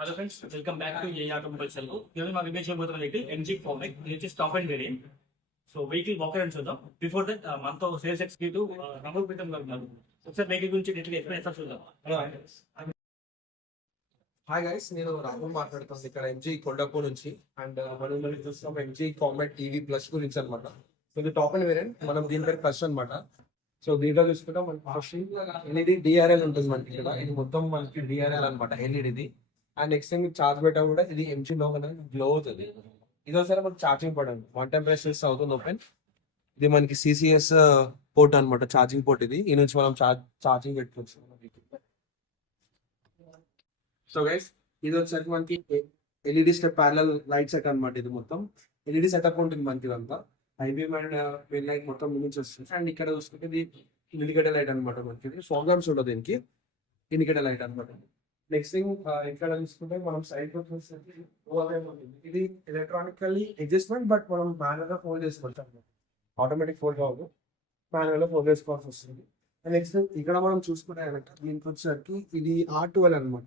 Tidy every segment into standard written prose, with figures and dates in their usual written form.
Hello friends, welcome back to A automobile self. ఈరోజు మా review చేయబోతున్న వెహికల్ ఎంజీ కామెక్. ఇది వచ్చి stop and variant. So vehicle walker అని చూద్దాం. బిఫోర్ దట్ మనతో సేల్స్ ఎగ్జిక్యూటివ్ రాహుల్ ప్రీతం గారు ఉన్నారు. ఒకసారి వెహికల్ గురించి డీటెయిల్ ఎక్స్ప్లెయిన్ చేస్తా చూద్దాం. హాయ్ గైస్, నేను రాహుల్ మాట్లాడుతాను ఇక్కడ ఎంజీ కొండపూర్ నుంచి. అండ్ మనం మరి చూస్తాం ఎంజీ కామెట్ టీవీ ప్లస్ గురించి అనమాట. సో ఇది టాప్ అండ్ వేరియంట్, మనం దీని పేరు ప్లస్ అనమాట. సో దీంట్లో చూసుకుంటే మనకి ఫస్ట్ ఎల్ఈడి డిఆర్ఎల్ ఉంటుంది మనకి ఇక్కడ. ఇది మొత్తం మనకి డిఆర్ఎల్ అనమాట, ఎల్ఈడిది. అండ్ నెక్స్ట్ టైం చార్జ్ పెట్టా కూడా ఇది ఎంజీ లో గ్లో అవుతుంది. ఇది ఒకసారి మనకి ఛార్జింగ్ పోర్ట్ అండి, 1 టెంపరేచర్ అవుతుంది ఓపెన్. ఇది మనకి సిసిఎస్ పోర్ట్ అనమాట, ఛార్జింగ్ పోర్ట్. ఇది ఈ నుంచి మనం ఛార్జింగ్ పెట్టుకోవచ్చు. సో గైస్, ఇది వచ్చేసరికి మనకి LED step parallel light set అనమాట. ఇది మొత్తం ఎల్ఈడి సెటప్ ఉంటుంది మనకి. ఇదంతా ఐబీఎం అండ్ పెన్ లైట్ మొత్తం నుంచి వస్తుంది. అండ్ ఇక్కడ చూసుకుంటే ఇది ఇండికేటర్ లైట్ అనమాట మనకి. ఇది ఫోర్ గ్రామ్స్ ఉంటుంది దీనికి, ఇండికేటర్ లైట్ అనమాట. నెక్స్ట్ థింగ్ ఇక్కడ చూసుకుంటే మనం సైడ్ ఇది ఎలక్ట్రానికల్లీ అడ్జస్ట్మెంట్, బట్ మనం మాన్యువల్ గా ఫోల్డ్ చేసుకోవచ్చు. ఆటోమేటిక్ ఫోల్డ్ కాదు, మాన్యువల్ గా ఫోల్డ్ చేసుకోవాల్సి వస్తుంది. అండ్ నెక్స్ట్ ఇక్కడ మనం చూసుకుంటే దీనికి వచ్చేసరికి ఇది R12 అనమాట.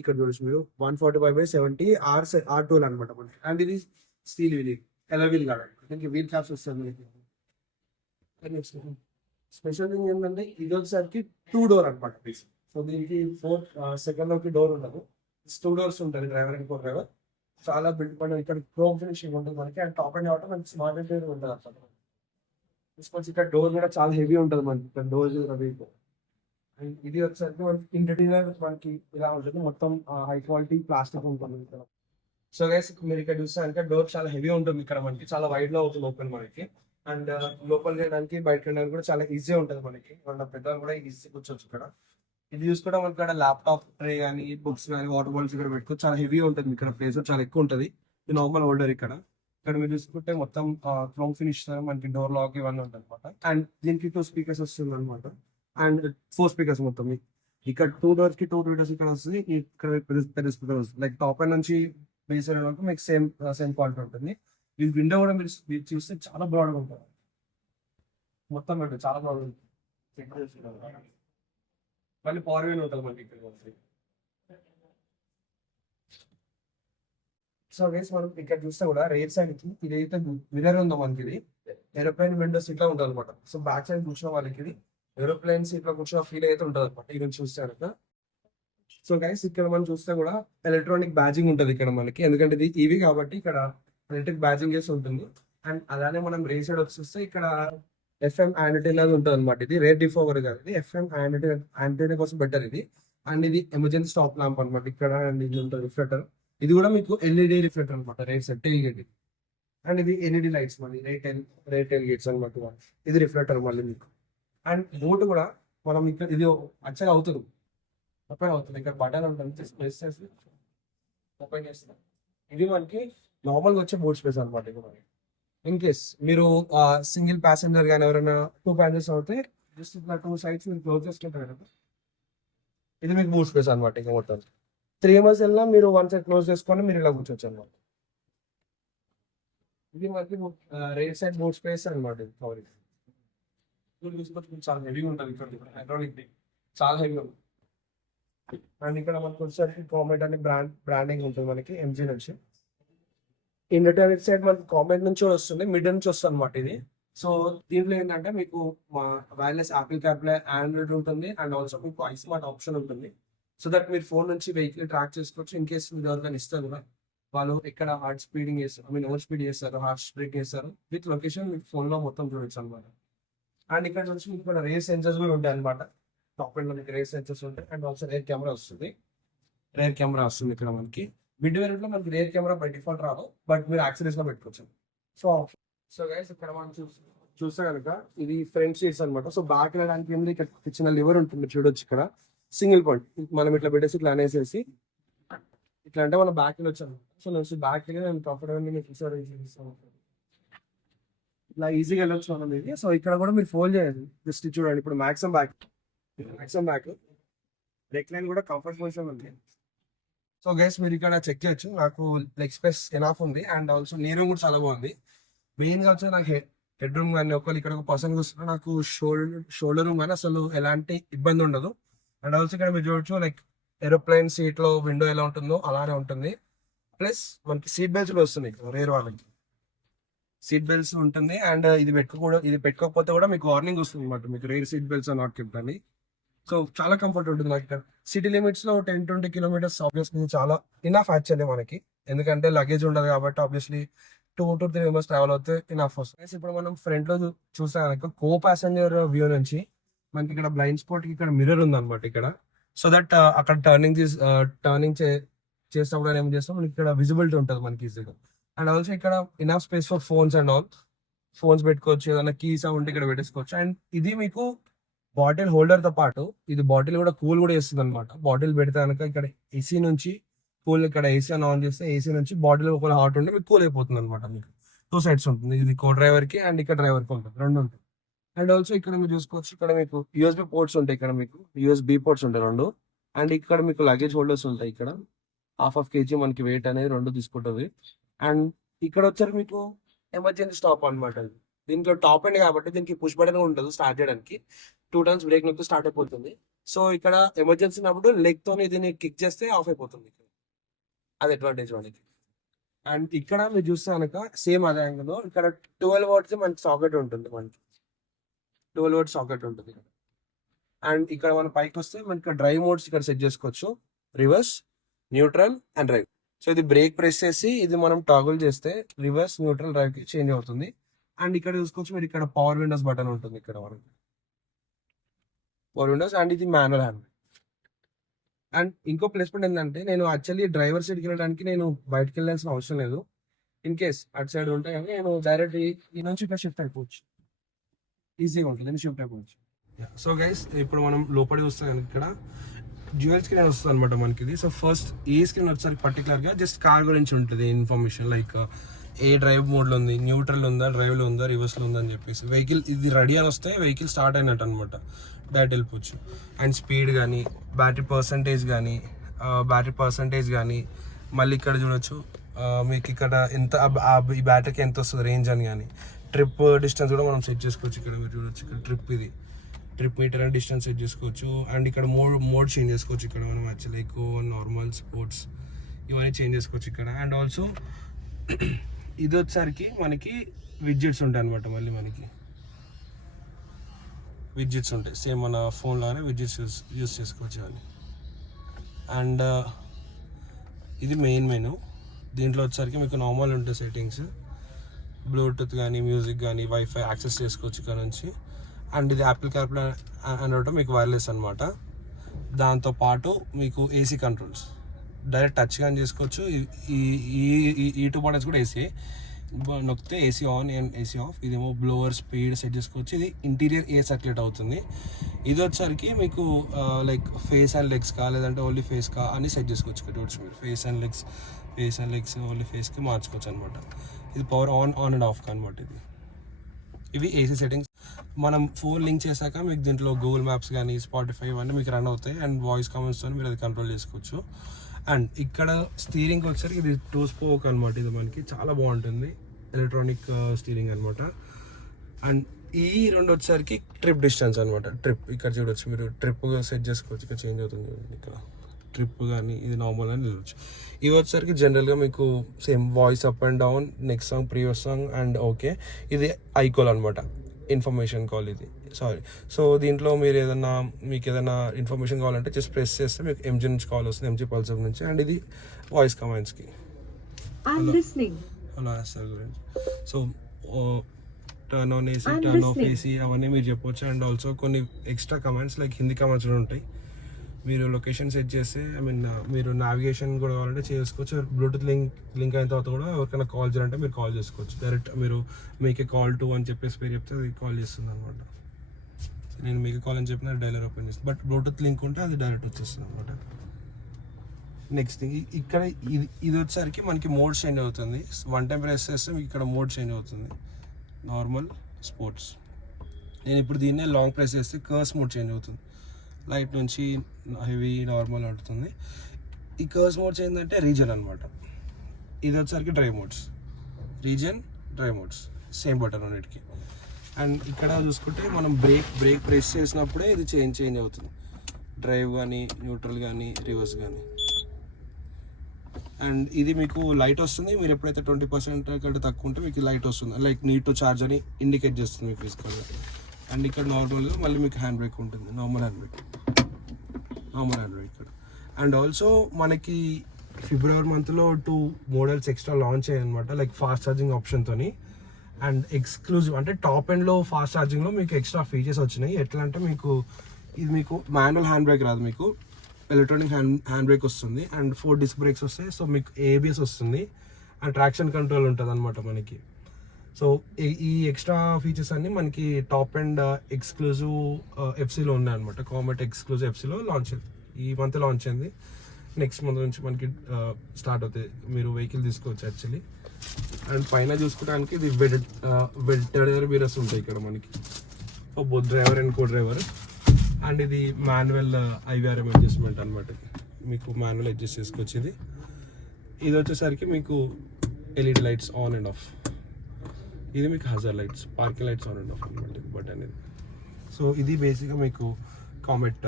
ఇక్కడ చూడొచ్చు మీరు, 145/70 R12 అనమాట మనకి. అండ్ ఇది స్టీల్ వీల్, ఎలా వీల్ కాదు, దీనికి వీల్ క్యాప్స్ వస్తుంది. స్పెషల్ థింగ్ ఏంటంటే ఇది వచ్చేసరికి 2 డోర్ అనమాట. సో దీనికి 4 లోకి డోర్ ఉండదు, 2 డోర్స్ ఉంటుంది, డ్రైవర్ అండ్ కో డ్రైవర్. చాలా బిల్డ్ పని ఇక్కడ క్రోమ్ ఫినిషింగ్ ఉంటుంది మనకి. అండ్ టాప్ అండ్ అవుట్ మనకి స్మార్ట్ ఇంటీరియర్ ఉంటుంది అనమాట. ఇక్కడ డోర్ కూడా చాలా హెవీ ఉంటుంది మనకి, ఇక్కడ డోర్ అండ్ ఇది వచ్చేసరికి మనకి ఇంటీరియర్ మనకి ఇలా ఉంటుంది, మొత్తం హై క్వాలిటీ ప్లాస్టిక్ ఉంటుంది ఇక్కడ. సో గైస్, మీరు ఇక్కడ చూస్తే డోర్ చాలా హెవీ ఉంటుంది ఇక్కడ మనకి, చాలా వైడ్ లో అవుతుంది ఓపెన్ మనకి. అండ్ లోపల చేయడానికి బయటకు వెళ్ళడానికి కూడా చాలా ఈజీ ఉంటుంది మనకి. మన పెద్దవాళ్ళు కూడా ఈజీ కూర్చోవచ్చు ఇక్కడ. ఇది చూసుకోవడం మనకి ఇక్కడ ల్యాప్టాప్ ట్రే కానీ, బుక్స్ కానీ, వాటర్ బాటిల్స్ ఇక్కడ పెట్టుకోవచ్చు. చాలా హెవీ ఉంటుంది ఇక్కడ, ప్లేస్ చాలా ఎక్కువ ఉంటుంది. ఇది నార్మల్ హోల్డర్ ఇక్కడ. ఇక్కడ మీరు చూసుకుంటే మొత్తం క్రోమ్ ఫినిష్ మనకి డోర్ లాక్ ఇవన్నీ ఉంటుంది అనమాట. అండ్ దీనికి 2 స్పీకర్స్ వస్తుంది అనమాట. అండ్ 4 స్పీకర్స్ మొత్తం. ఇక్కడ 2 డోర్స్ కి 2 ట్విటర్స్ ఇక్కడ వస్తుంది. ఇక్కడ పెద్ద స్పీకర్ వస్తుంది. లైక్ టాప్ అండ్ నుంచి బేస్ వరకు మీకు సేమ్ క్వాలిటీ ఉంటుంది. ఈ విండో కూడా మీరు చూస్తే చాలా బ్రాడ్గా ఉంటుంది మొత్తం, అంటే చాలా బ్రాడ్ ఉంటుంది. మళ్ళీ పవర్ విన్ ఉంటుంది మనకి ఇక్కడ. సో గైస్, మనం ఇక్కడ చూస్తే కూడా రేర్ సైడ్ కి ఇదైతే మిర్రర్ ఉందో మనకి, ఇది ఏరోప్లేన్ విండోస్ ఇట్లా ఉంటుంది అనమాట. సో బ్యాక్ సైడ్ కూర్చున్న వాళ్ళకి ఇది ఏరోప్లేన్ సీట్ లో కూర్చున్న ఫీల్ అయితే ఉంటుంది అనమాట ఇది చూస్తే కనుక. సో గైస్, ఇక్కడ మనం చూస్తే కూడా ఎలక్ట్రానిక్ బ్యాజింగ్ ఉంటుంది ఇక్కడ మనకి, ఎందుకంటే ఇది ఈవీ కాబట్టి ఇక్కడ ఎలక్ట్రిక్ బ్యాజింగ్ చేసి ఉంటుంది. అండ్ అలానే మనం రేర్ సైడ్ వచ్చేస్తే ఇక్కడ ఎఫ్ఎం యాంటీనా ఉంటుంది అనమాట. ఇది రేర్ డిఫోగర్ కాదు, ఇది ఎఫ్ఎం యాంటీనా కోసం బెటర్ ఇది. అండ్ ఇది ఎమర్జెన్సీ స్టాప్ ల్యాంప్ అనమాట ఇక్కడ. అండ్ ఇది ఉంటుంది రిఫ్లెక్టర్, ఇది కూడా మీకు ఎల్ఈడి రిఫ్లెక్టర్ అనమాట, రేర్ సెట్ టెయిల్. అండ్ ఇది ఎల్ఈడి లైట్స్ మళ్ళీ రేర్ టెయిల్ గేట్స్ అనమాట. ఇది రిఫ్లెక్టర్ మళ్ళీ మీకు. అండ్ బోట్ కూడా మనం ఇక్కడ ఇది అచ్చగా అవుతుంది, ఓపెన్ అవుతుంది. ఇక్కడ బటన్ ఉంటుంది, ప్రెస్ చేసి ఓపెన్ చేస్తాం. ఇది మనకి నార్మల్గా వచ్చే బోట్ స్పేస్ అనమాట. ఇది మనకి ఇన్ కేస్ మీరు సింగిల్ ప్యాసింజర్ కానీ ఎవరైనా 2 ప్యాసింజర్స్ అవుతే జస్ట్ ఇట్లా 2 సైడ్స్ మీరు క్లోజ్ చేసుకుంటారు కదా, ఇది మీకు బూట్ స్పేస్ అనమాట. ఇంకా మొత్తం 3 మెంబర్స్ వెళ్ళినా మీరు 1 సైడ్ క్లోజ్ చేసుకొని మీరు ఇలా కూర్చోవచ్చు అనమాట. ఇది మనకి రైట్ సైడ్ బూట్ స్పేస్ అనమాట. ఇది కవరింగ్ చాలా హెవీ ఉంటుంది ఇక్కడ, హైడ్రాలిక్ చాలా హెవీ ఉంటుంది. అండ్ ఇక్కడ మనకు వచ్చేసరికి కామెంట్ అనే బ్రాండింగ్ ఉంటుంది మనకి ఎంజీ నుంచి. ఇండియన్ సైడ్ మనకి కామెంట్ నుంచి వస్తుంది, మిడ్ నుంచి వస్తుంది అనమాట ఇది. సో దీంట్లో ఏంటంటే మీకు వైర్లెస్ యాపిల్ క్యాప్లే ఆండ్రాయిడ్ ఉంటుంది. అండ్ ఆల్సో మీకు ఐస్మార్ట్ ఆప్షన్ ఉంటుంది. సో దట్ మీరు ఫోన్ నుంచి వెహికల్ ట్రాక్ చేసుకోవచ్చు. ఇన్ కేసు మీరు ఎవరికైనా ఇస్తారు కదా, వాళ్ళు ఎక్కడ హార్డ్ స్పీడింగ్ చేస్తారు, ఓవర్ స్పీడ్ చేస్తారు, హార్డ్ స్పీడ్ చేస్తారు, విత్ లొకేషన్ మీకు ఫోన్ లో మొత్తం చూడొచ్చు అనమాట. అండ్ ఇక్కడ నుంచి మీకు ఇక్కడ రేర్ సెన్సర్స్ కూడా ఉంటాయి అనమాట. టాప్ ఎండ్ లో మీకు రేర్ సెన్సర్స్ ఉంటాయి. అండ్ ఆల్సో రేర్ కెమెరా వస్తుంది, ఇక్కడ మనకి. మిడ్ వేరియంట్ లో మనకి రేర్ కెమెరా బై డిఫాల్ట్ రాదు, బట్ మీరు యాక్సరీస్ లో పెట్టుకోవచ్చు. సో గైస్, ఇక్కడ మనం చూస్తే కనుక ఇది ఫ్రంట్ సీట్స్ అనమాట. సో బ్యాక్ వెళ్ళడానికి ఏంది, ఇక్కడ చిన్న లివర్ ఉంటుంది చూడొచ్చు. ఇక్కడ సింగిల్ పాయింట్ మనం ఇట్లా పెట్టేసి ఇట్లా అనేసేసి ఇట్లా అంటే మనం బ్యాక్ వెళ్ళొచ్చు అనమాట. సో నుంచి బ్యాక్ వెళ్ళి నేను కంఫర్టబుల్ ఇట్లా ఈజీగా వెళ్ళొచ్చు మనం ఇది. సో ఇక్కడ కూడా మీరు ఫోల్డ్ చేయాలి, జస్ట్ చూడండి. ఇప్పుడు మ్యాక్సిమం బ్యాక్ నెక్ లైన్ కూడా కంఫర్ట్ పొజిషన్ ఉంది. సో గైస్, మీరు ఇక్కడ చెక్ చేయొచ్చు, నాకు లెగ్ స్పేస్ ఎనాఫ్ ఉంది. అండ్ ఆల్సో నీ రూమ్ కూడా చాలా బాగుంది. మెయిన్ గా వచ్చి నాకు హెడ్ రూమ్ కానీ, ఒకళ్ళు ఇక్కడ ఒక పర్సన్ కూర్చున్నా నాకు షోల్డర్ రూమ్ కానీ అసలు ఎలాంటి ఇబ్బంది ఉండదు. అండ్ ఆల్సో ఇక్కడ మీరు చూడొచ్చు, లైక్ ఏరోప్లేన్ సీట్లో విండో ఎలా ఉంటుందో అలానే ఉంటుంది. ప్లస్ మనకి సీట్ బెల్ట్స్ కూడా వస్తున్నాయి రేర్ వాళ్ళకి. సీట్ బెల్ట్స్ ఉంటుంది. అండ్ ఇది పెట్టుకోకపోతే కూడా మీకు వార్నింగ్ వస్తుంది అనమాట, మీకు rear seat belts are not kept అని. సో చాలా కంఫర్ట్ ఉంటుంది నాకు ఇక్కడ. సిటీ లిమిట్స్ లో 10-20 కిలోమీటర్స్ ఆబ్వియస్లీ చాలా ఇనఫ్ యాక్చువల్లీ మనకి, ఎందుకంటే లగేజ్ ఉండదు కాబట్టి ఆబ్వియస్లీ 2 to 3 మెంబర్స్ ట్రావెల్ అవుతే ఇనఫ్ వస్తుంది. ఇప్పుడు మనం ఫ్రంట్ లో చూస్తే కనుక కో ప్యాసింజర్ వ్యూ నుంచి మనకి ఇక్కడ బ్లైండ్ స్పాట్ కి ఇక్కడ మిర్రర్ ఉంది అనమాట ఇక్కడ. సో దట్ అక్కడ టర్నింగ్ చేసినప్పుడు ఏం చేస్తాం, మనకి ఇక్కడ విజిబిలిటీ ఉంటుంది మనకి ఈజీగా. అండ్ ఆల్సో ఇక్కడ enough space for phones and all. Phones పెట్టుకోవచ్చు, ఏదైనా కీస్ ఉంటే ఇక్కడ పెట్టేసుకోవచ్చు. అండ్ ఇది మీకు బాటిల్ హోల్డర్ తో పాటు ఇది బాటిల్ కూడా కూల్ కూడా చేస్తుంది అనమాట. బాటిల్ పెడితే కనుక ఇక్కడ ఏసీ నుంచి కూల్, ఇక్కడ ఏసీ ఆన్ చేస్తే ఏసీ నుంచి బాటిల్ ఒకవేళ హాట్ ఉంటే మీకు కూల్ అయిపోతుంది అనమాట. మీకు 2 sides ఉంటుంది, ఇది కో డ్రైవర్ కి అండ్ ఇక్కడ డ్రైవర్ కి ఉంటుంది, 2 ఉంటాయి. అండ్ ఆల్సో ఇక్కడ మీరు చూసుకోవచ్చు, ఇక్కడ మీకు యూఎస్బి పోర్ట్స్ ఉంటాయి, ఇక్కడ మీకు యూఎస్బి పోర్ట్స్ ఉంటాయి 2. అండ్ ఇక్కడ మీకు లగేజ్ హోల్డర్స్ ఉంటాయి, ఇక్కడ 1/2 kg మనకి వెయిట్ అనేది 2 తీసుకుంటుంది. అండ్ ఇక్కడ వచ్చారు మీకు ఎమర్జెన్సీ స్టాప్ అనమాట. దీంట్లో టాప్ ఎండ్ కాబట్టి దీనికి పుష్ బటన్ ఉంటుంది స్టార్ట్ చేయడానికి. 2 times బ్రేక్ నొక్కితే స్టార్ట్ అయిపోతుంది. సో ఇక్కడ ఎమర్జెన్సీ ఉన్నప్పుడు లెగ్ తోని దీన్ని కిక్ చేస్తే ఆఫ్ అయిపోతుంది, అది అడ్వాంటేజ్ మనకి. అండ్ ఇక్కడ మీరు చూస్తే కనుక సేమ్ అదే యాంగిల్లో ఇక్కడ 12 watts మనకి సాకెట్ ఉంటుంది, మనకి 12 watt సాకెట్ ఉంటుంది ఇక్కడ. అండ్ ఇక్కడ మన పైకి వస్తే మనకి డ్రైవ్ మోడ్స్ ఇక్కడ సెట్ చేసుకోవచ్చు, reverse, neutral and drive. So ఇది బ్రేక్ ప్రెస్ చేసి ఇది మనం టాగుల్ చేస్తే రివర్స్, న్యూట్రల్, డ్రైవ్ కి చేంజ్ అవుతుంది. అండ్ ఇక్కడ చూసుకోవచ్చు మీరు ఇక్కడ పవర్ విండోస్ బటన్ ఉంటుంది ఇక్కడ మనకి, పవర్ విండోస్. అండ్ ఇది మాన్యువల్ హ్యాండ్. అండ్ ఇంకో ప్లస్ పాయింట్ ఏంటంటే నేను యాక్చువల్లీ డ్రైవర్ సీట్కి వెళ్ళడానికి నేను బయటకు వెళ్ళాల్సిన అవసరం లేదు. ఇన్ కేస్ అటు సైడ్ ఉంటాయి కానీ నేను డైరెక్ట్ ఈ నుంచి ఇక్కడ షిఫ్ట్ అయిపోవచ్చు, ఈజీగా ఉంటుంది, షిఫ్ట్ అయిపోవచ్చు. సో గైస్ ఇప్పుడు మనం లోపలి వస్తాం కనుక ఇక్కడ డ్యూయల్ స్క్రీన్ వస్తుంది అనమాట మనకి ఇది. సో ఫస్ట్ ఈ స్క్రీన్ వచ్చేసరికి పర్టికులర్గా జస్ట్ కార్ గురించి ఉంటుంది ఇన్ఫర్మేషన్, లైక్ ఏ డ్రైవ్ మోడ్లో ఉంది, న్యూట్రల్ ఉందా, డ్రైవ్లో ఉందా, రివర్స్లో ఉందా అని చెప్పేసి. వెహికల్ ఇది రెడీ అని వస్తే వెహికల్ స్టార్ట్ అయినట్టు అనమాట, డైరెక్ట్ వెళ్ళిపోవచ్చు. అండ్ స్పీడ్ కానీ బ్యాటరీ పర్సంటేజ్ కానీ మళ్ళీ ఇక్కడ చూడొచ్చు మీకు ఇక్కడ ఎంత ఈ బ్యాటరీకి ఎంత వస్తుంది రేంజ్ అని కానీ ట్రిప్ డిస్టెన్స్ కూడా మనం సెట్ చేసుకోవచ్చు. ఇక్కడ మీరు చూడొచ్చు, ఇక్కడ trip meter and distance set చేసుకోవచ్చు. అండ్ ఇక్కడ మోడ్ చేంజ్ చేసుకోవచ్చు ఇక్కడ మనం యాక్చువల్లీ ఎక్కువ నార్మల్, స్పోర్ట్స్ ఇవన్నీ చేంజ్ చేసుకోవచ్చు ఇక్కడ. అండ్ ఆల్సో ఇది వచ్చేసరికి మనకి విడ్జెట్స్ ఉంటాయి అనమాట, మళ్ళీ మనకి విడ్జెట్స్ ఉంటాయి సేమ్ మన ఫోన్లోనే విడ్జెట్స్ యూస్ చేసుకోవచ్చు అని. అండ్ ఇది మెయిన్ మెనూ. దీంట్లో వచ్చేసరికి మీకు నార్మల్ ఉంటాయి సెట్టింగ్స్, బ్లూటూత్ కానీ మ్యూజిక్ కానీ వైఫై యాక్సెస్ చేసుకోవచ్చు ఇక్కడ నుంచి. అండ్ ఇది యాపిల్ కార్ప్లే అనడం మీకు వైర్లెస్ అనమాట. దాంతోపాటు మీకు ఏసీ కంట్రోల్స్ డైరెక్ట్ టచ్ కానీ చేసుకోవచ్చు. ఈ 2 buttons కూడా ఏసీ నొక్కితే AC on and AC of. ఇదేమో బ్లోవర్ స్పీడ్ సెట్ చేసుకోవచ్చు. ఇది ఇంటీరియర్ ఎయిర్ సర్క్యులేట్ అవుతుంది. ఇది వచ్చేసరికి మీకు లైక్ ఫేస్ అండ్ లెగ్స్ కా లేదంటే ఓన్లీ ఫేస్ కా అని సెట్ చేసుకోవచ్చు. ఇక్కడ చూడొచ్చు మీరు ఫేస్ అండ్ లెగ్స్ ఓన్లీ ఫేస్కి మార్చుకోవచ్చు అనమాట. ఇది పవర్ ఆన్ అండ్ ఆఫ్ అనమాట. ఇవి ఏసీ సెట్టింగ్స్. మనం ఫోన్ లింక్ చేశాక మీకు దీంట్లో గూగుల్ మ్యాప్స్ కానీ స్పాటిఫై ఇవన్నీ మీకు రన్ అవుతాయి. అండ్ వాయిస్ కామెంట్స్తో మీరు అది కంట్రోల్ చేసుకోవచ్చు. అండ్ ఇక్కడ స్టీరింగ్ వచ్చేసరికి ఇది 2 spoke అనమాట. ఇది మనకి చాలా బాగుంటుంది, ఎలక్ట్రానిక్ స్టీరింగ్ అనమాట. అండ్ ఈ 2 వచ్చేసరికి ట్రిప్ డిస్టెన్స్ అనమాట. ట్రిప్ ఇక్కడ చూడొచ్చు మీరు, ట్రిప్ సెట్ చేసుకోవచ్చు. ఇక్కడ చేంజ్ అవుతుంది ఇక్కడ ట్రిప్ కానీ ఇది నార్మల్ అని వెళ్ళచ్చు. ఇవి వచ్చేసరికి జనరల్గా మీకు same voice up and down, next song, previous song and okay. ఇది ఐకాల్ అనమాట, ఇన్ఫర్మేషన్ కాల్ ఇది, సారీ. సో దీంట్లో మీకు ఏదైనా ఇన్ఫర్మేషన్ కావాలంటే జస్ట్ ప్రెస్ చేస్తే మీకు ఎంజీ నుంచి కాల్ వస్తుంది, ఎంజీ పల్సర్ నుంచి. అండ్ ఇది వాయిస్ కమాండ్స్కి అలా వేస్తారు గురించి. So turn on AC, turn off AC అవన్నీ మీరు చెప్పవచ్చు. అండ్ ఆల్సో కొన్ని extra commands like Hindi commands కూడా ఉంటాయి. మీరు లొకేషన్ సెట్ చేస్తే మీరు నావిగేషన్ కూడా కావాలంటే చేసుకోవచ్చు. బ్లూటూత్ లింక్ అయిన తర్వాత కూడా ఎవరికైనా కాల్ చేయాలంటే మీరు కాల్ చేసుకోవచ్చు. డైరెక్ట్ మీరు మీకే కాల్ టు అని చెప్పేసి పేరు చెప్తే అది కాల్ చేస్తుంది అనమాట. నేను మీకే కాల్ అని చెప్పిన డైలర్ ఓపెన్ చేస్తుంది, బట్ బ్లూటూత్ లింక్ ఉంటే అది డైరెక్ట్ వచ్చేస్తుంది అనమాట. నెక్స్ట్ థింగ్ ఇక్కడ ఇది వచ్చేసరికి మనకి మోడ్ చేంజ్ అవుతుంది. 1 time ప్రెస్ చేస్తే మీకు ఇక్కడ మోడ్ చేంజ్ అవుతుంది, నార్మల్, స్పోర్ట్స్. నేను ఇప్పుడు దీన్నే లాంగ్ ప్రెస్ చేస్తే కర్స్ మోడ్ చేంజ్ అవుతుంది, లైట్ నుంచి హెవీ, నార్మల్ అవుతుంది. ఈ కర్స్ మోడ్స్ ఏంటంటే రీజన్ అనమాట. ఇది వచ్చేసరికి drive modes, drive modes same button అన్నిటికి. అండ్ ఇక్కడ చూసుకుంటే మనం బ్రేక్ ప్రెస్ చేసినప్పుడే ఇది చేంజ్ అవుతుంది. డ్రైవ్ కానీ న్యూట్రల్ కానీ రివర్స్ కానీ. అండ్ ఇది మీకు లైట్ వస్తుంది, మీరు ఎప్పుడైతే 20% కంటే తక్కువ ఉంటే మీకు లైట్ వస్తుంది, లైక్ నీడ్ టు ఛార్జ్ అని ఇండికేట్ చేస్తుంది మీకు ఫిజికల్గా. అండ్ ఇక్కడ నార్మల్గా మళ్ళీ మీకు హ్యాండ్ బ్రేక్ ఉంటుంది, నార్మల్ హ్యాండ్ బ్రేక్ ఇక్కడ. అండ్ ఆల్సో మనకి ఫిబ్రవరి మంత్లో 2 మోడల్స్ ఎక్స్ట్రా లాంచ్ అయ్యాయి అనమాట, లైక్ ఫాస్ట్ ఛార్జింగ్ ఆప్షన్తోని. అండ్ ఎక్స్క్లూజివ్ అంటే టాప్ ఎండ్లో ఫాస్ట్ ఛార్జింగ్లో మీకు ఎక్స్ట్రా ఫీచర్స్ వచ్చినాయి. ఎట్లా అంటే మీకు ఇది మీకు మాన్యువల్ హ్యాండ్ బ్రేక్ రాదు, మీకు ఎలక్ట్రానిక్ హ్యాండ్ బ్రేక్ వస్తుంది. అండ్ 4 డిస్క్ బ్రేక్స్ వస్తాయి. సో మీకు ఏబిఎస్ వస్తుంది అండ్ ట్రాక్షన్ కంట్రోల్ ఉంటుంది అనమాట మనకి. సో ఈ ఎక్స్ట్రా ఫీచర్స్ అన్ని మనకి టాప్ అండ్ ఎక్స్క్లూజివ్ ఎఫ్సీలో ఉన్నాయి అనమాట. కామెట్ ఎక్స్క్లూజివ్ ఎఫ్సీలో లాంచ్ అయింది, ఈ మంత్ లాంచ్ అయింది. నెక్స్ట్ మంత్ నుంచి మనకి స్టార్ట్ అవుతాయి, మీరు వెహికల్ తీసుకోవచ్చు యాక్చువల్లీ. అండ్ పైన చూసుకోవడానికి ఇది వెల్టెడ్ మిరర్స్ ఉంటాయి ఇక్కడ మనకి, both driver and co driver. And ఇది మాన్యువల్ ఐవీఆర్ఎం అడ్జస్ట్మెంట్ అనమాట, మీకు మాన్యువల్ అడ్జస్ట్ చేసుకోవచ్చు. ఇది వచ్చేసరికి మీకు LED lights on and off. ఇది మీకు hazard lights, parking lights on and off అనమాట బట్ అనేది. సో ఇది బేసిక్గా మీకు కామెట్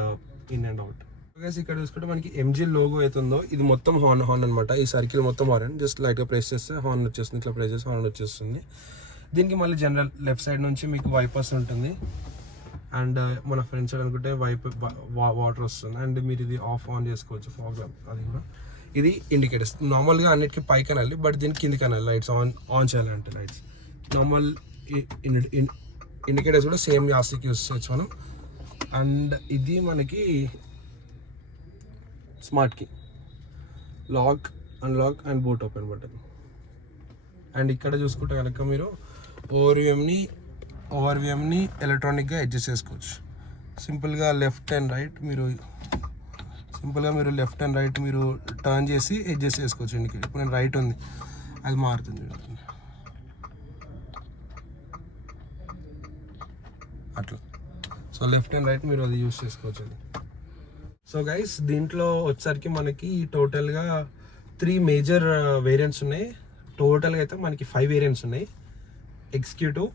ఇన్ అండ్ అవుట్. ఇక్కడ చూసుకుంటే మనకి ఎంజీ లోగో అవుతుందో ఇది మొత్తం హార్న్ అనమాట. ఈ సర్కిల్ మొత్తం హార్న్, జస్ట్ లైట్గా ప్రెస్ చేస్తే హార్న్ వచ్చేస్తుంది, ఇట్లా ప్రెస్ చేస్తే హార్న్ వచ్చేస్తుంది. దీనికి మళ్ళీ జనరల్ లెఫ్ట్ సైడ్ నుంచి మీకు వైపర్స్ ఉంటుంది. అండ్ మన ఫ్రంట్ సైడ్ అనుకుంటే వాటర్ వస్తుంది. అండ్ మీరు ఇది ఆఫ్ ఆన్ చేసుకోవచ్చు, ఫాగ్ అది కూడా. ఇది ఇండికేటర్స్, నార్మల్గా అన్నిటికీ పైకి అనాలి, బట్ దీనికి కిందికి అనాలి. లైట్స్ ఆన్ చేయాలంటే లైట్స్ నార్మల్ ఇండికేటర్స్ కూడా సేమ్ యాస్టిక్ యూస్ చేయొచ్చు మనం. అండ్ ఇది మనకి smart key, lock, unlock and boot open button. And ఇక్కడ చూసుకుంటే కనుక మీరు ఓఆర్విఎంని ఎలక్ట్రానిక్గా అడ్జస్ట్ చేసుకోవచ్చు. సింపుల్గా లెఫ్ట్ అండ్ రైట్ మీరు టర్న్ చేసి అడ్జస్ట్ చేసుకోవచ్చు. ఇప్పుడు నేను రైట్ ఉంది, అది మారుతుంది అట్లా. సో లెఫ్ట్ అండ్ రైట్ మీరు అది యూస్ చేసుకోవచ్చు అది. సో గైస్ దీంట్లో వచ్చేసరికి మనకి టోటల్గా 3 మేజర్ వేరియంట్స్ ఉన్నాయి. టోటల్గా అయితే మనకి 5 వేరియంట్స్ ఉన్నాయి. Executive,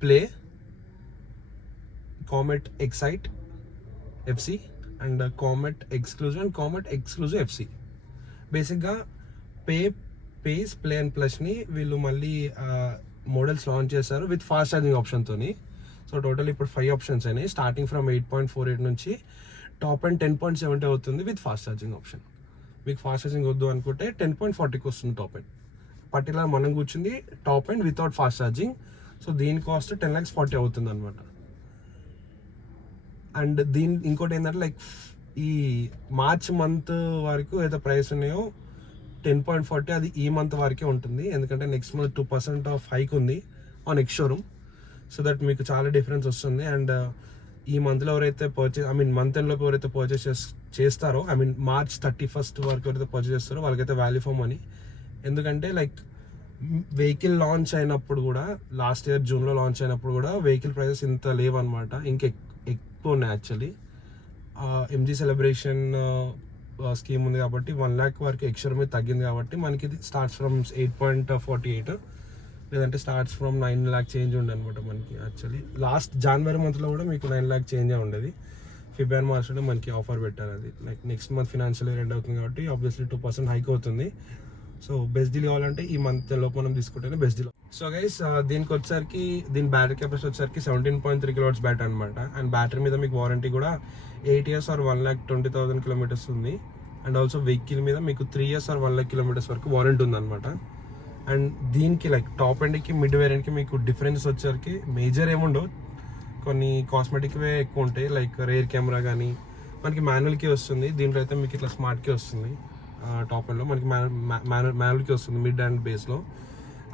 play, Comet excite FC and Comet exclusive and Comet exclusive FC. బేసిక్గా పేస్, ప్లే అండ్ ప్లస్ని వీళ్ళు మళ్ళీ మోడల్స్ లాంచ్ చేశారు విత్ ఫాస్ట్ ఛార్జింగ్ ఆప్షన్తోని. సో టోటల్ ఇప్పుడు 5 ఆప్షన్స్ అయినాయి, స్టార్టింగ్ ఫ్రమ్ 8.48 నుంచి టాప్ అండ్ 10.70 అవుతుంది విత్ ఫాస్ట్ ఛార్జింగ్ ఆప్షన్. మీకు ఫాస్ట్ ఛార్జింగ్ వద్దు అనుకుంటే 10.40కి వస్తుంది టాప్ అండ్. పర్టికులర్ మనం కూర్చుంది top and without fast charging. So దీని కాస్ట్ 10,40,000 అవుతుంది అనమాట. అండ్ ఇంకోటి ఏంటంటే లైక్ ఈ మార్చ్ మంత్ వరకు ఏదో ప్రైస్ ఉన్నాయో 10.40 అది ఈ మంత్ వరకే ఉంటుంది, ఎందుకంటే నెక్స్ట్ మంత్ 2% ఆఫ్ హైక్ ఉంది on ex showroom. So that మీకు చాలా డిఫరెన్స్ వస్తుంది. అండ్ ఈ మంత్లో ఎవరైతే మంత్ ఎండ్లోకి ఎవరైతే పర్చేస్ చేస్తారో, మార్చ్ 31st వరకు ఎవరైతే పర్చేస్ చేస్తారో వాళ్ళకైతే వాల్యూ ఫర్ మనీ. ఎందుకంటే లైక్ వెహికల్ లాంచ్ అయినప్పుడు కూడా, లాస్ట్ ఇయర్ జూన్లో లాంచ్ అయినప్పుడు కూడా వెహికల్ ప్రైసెస్ ఇంత లేవన్నమాట, ఎక్కువ ఉన్నాయి యాక్చువల్లీ. ఎంజీ సెలబ్రేషన్ స్కీమ్ ఉంది కాబట్టి 1 lakh వరకు ఎక్స్ట్రా మీద తగ్గింది కాబట్టి మనకి ఇది స్టార్ట్స్ ఫ్రమ్ 8.48, లేదంటే స్టార్ట్స్ ఫ్రమ్ 9 lakh చేంజ్ ఉండే అనమాట మనకి. యాక్చువల్లీ లాస్ట్ జనవరి మంత్లో కూడా మీకు 9 lakh చేంజ్ ఉండేది. ఫిబ్రవరి మార్చ్లో మనకి ఆఫర్ పెట్టారు అది. Like next month financial year end అవుతుంది కాబట్టి ఆబ్వియస్లీ 2% హైక్ అవుతుంది. సో బెస్ట్ డీల్ కావాలంటే ఈ మంత్ లోపు మనం తీసుకుంటేనే బెస్ట్ డీల్. సో గైస్ దీనికి వచ్చేసరికి దీని బ్యాటరీ కెపాసిటీ వచ్చేసరికి 17.3 kWh బ్యాటరీ అనమాట. అండ్ బ్యాటరీ మీద మీకు వారంటీ కూడా 8 years or 1,20,000 kilometers ఉంది. అండ్ ఆల్సో వెహికల్ మీద మీకు 3 years or 1 lakh kilometers వరకు వారంటీ ఉంది అనమాట. అండ్ దీనికి లైక్ టాప్ ఎండ్కి మిడ్ వేరియంట్కి మీకు డిఫరెన్స్ వచ్చేసరికి మేజర్ ఏముండవు, కొన్ని కాస్మెటిక్వే ఎక్కువ ఉంటాయి. లైక్ రేర్ కెమెరా కానీ మనకి మాన్యువల్కి వస్తుంది, దీంట్లో అయితే మీకు ఇట్లా స్మార్ట్కి వస్తుంది. టాప్ ఎండ్లో మనకి మాన్యువల్కి వస్తుంది మిడ్ అండ్ బేస్లో.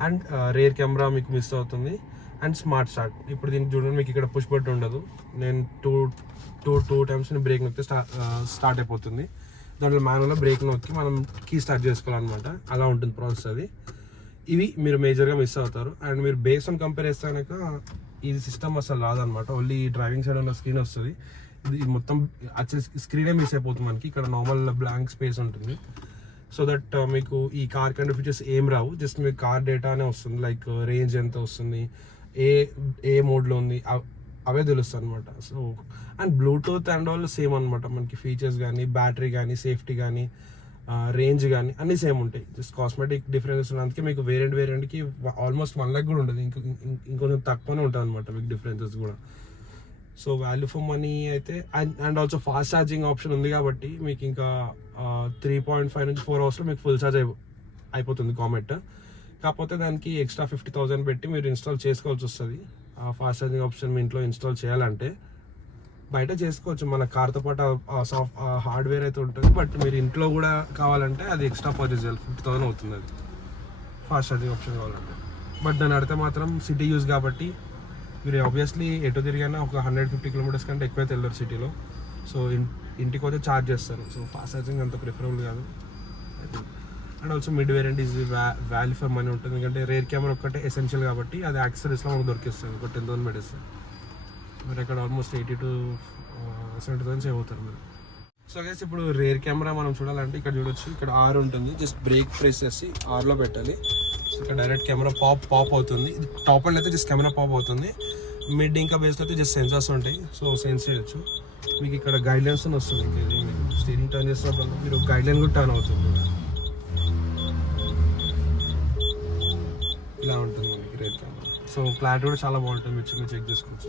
అండ్ రేర్ కెమెరా మీకు మిస్ అవుతుంది. అండ్ స్మార్ట్ స్టార్ట్, ఇప్పుడు దీనికి చూడండి మీకు ఇక్కడ పుష్ బటన్ ఉండదు. నేను టూ టైమ్స్ బ్రేక్ నొక్కితే స్టార్ట్ అయిపోతుంది. దాంట్లో మాన్యువల్గా బ్రేక్ నొక్కి మనం కీ స్టార్ట్ చేసుకోవాలన్నమాట, అలా ఉంటుంది ప్రాసెస్ అది. ఇవి మీరు మేజర్గా మిస్ అవుతారు. అండ్ మీరు బేస్ ఆన్ కంపేర్ చేస్తే కనుక ఇది సిస్టమ్ అసలు రాదనమాట, ఓన్లీ డ్రైవింగ్ సైడ్ ఉన్న స్క్రీన్ వస్తుంది. ఇది మొత్తం యాక్చువల్లీ స్క్రీనే మిస్ అయిపోతుంది మనకి, ఇక్కడ నార్మల్ బ్లాంక్ స్పేస్ ఉంటుంది. సో దట్ మీకు ఈ కార్ కంటే ఫీచర్స్ ఏం రావు, జస్ట్ మీకు కార్ డేటానే వస్తుంది. లైక్ రేంజ్ ఎంత వస్తుంది, ఏ మోడ్లో ఉంది, అవే తెలుస్తాయి అనమాట. So and Bluetooth and all same అనమాట, మనకి ఫీచర్స్ కానీ బ్యాటరీ కానీ సేఫ్టీ కానీ రేంజ్ కానీ అన్నీ సేమ్ ఉంటాయి. జస్ట్ కాస్మెటిక్ డిఫరెన్సెస్ ఉన్నందుకే మీకు వేరియంట్కి ఆల్మోస్ట్ 1 lakh కూడా ఉండదు, ఇంకొంచెం తక్కువనే ఉంటుంది అనమాట మీకు డిఫరెన్సెస్ కూడా. సో వాల్యూ ఫర్ మనీ అయితే and also fast charging option ఉంది కాబట్టి మీకు ఇంకా 3.5 నుంచి 4 అవర్స్లో మీకు ఫుల్ ఛార్జ్ అయిపోతుంది కామెట్. కాకపోతే దానికి ఎక్స్ట్రా 50,000 పెట్టి మీరు ఇన్స్టాల్ చేసుకోవాల్సి వస్తుంది. ఫాస్ట్ ఛార్జింగ్ ఆప్షన్ మీ ఇంట్లో ఇన్స్టాల్ చేయాలంటే బయట చేసుకోవచ్చు, మన కార్తో పాటు హార్డ్వేర్ అయితే ఉంటుంది. బట్ మీరు ఇంట్లో కూడా కావాలంటే అది ఎక్స్ట్రా పర్చేజ్ చేయాలి, 50,000 అవుతుంది అది ఫాస్ట్ ఛార్జింగ్ ఆప్షన్ కావాలంటే. బట్ దాన్ని అడితే మాత్రం సిటీ యూజ్ కాబట్టి మీరు ఆబ్వియస్లీ ఎటు తిరిగినా ఒక 150 kilometers కంటే ఎక్కువైతే వెళ్ళరు సిటీలో. సో ఇంటికి పోతే ఛార్జ్ చేస్తారు. సో ఫాస్ట్ ఛార్జింగ్ అంత ప్రిఫరబుల్ కాదు I think. And also mid variant is value for money ఉంటుంది, ఎందుకంటే రేర్ కెమెరా ఒక్కటే ఎసెన్షియల్ కాబట్టి అది యాక్సెసరీస్లో మనకు దొరికిస్తుంది. ఒక 10,000 పెట్టేస్తారు మీరు అక్కడ ఆల్మోస్ట్ 80 to 70,000 సేవ్ అవుతారు మీరు. సో గైస్ ఇప్పుడు రేర్ కెమెరా మనం చూడాలంటే ఇక్కడ చూడొచ్చు, ఇక్కడ ఆర్ ఉంటుంది, జస్ట్ బ్రేక్ ప్రెస్ చేసి ఆర్లో పెట్టాలి. సో ఇక్కడ డైరెక్ట్ కెమెరా పాప్ అవుతుంది. ఇది టాప్ అండ్ అయితే జస్ట్ కెమెరా పాప్ అవుతుంది. మిడ్ ఇంకా బేస్లో అయితే జస్ట్ సెన్సార్స్ ఉంటాయి, సో సెన్స్ చేయొచ్చు. మీకు ఇక్కడ గైడ్లైన్స్ వస్తుంది, స్టీరింగ్ టర్న్ చేస్తున్నప్పుడు మీరు గైడ్లైన్ కూడా టర్న్ అవుతుంది. ఇలా ఉంటుంది మనకి రేర్ కెమెరా. సో క్లారిటీ కూడా చాలా బాగుంటుంది, మీరు చెక్ చేసుకోవచ్చు.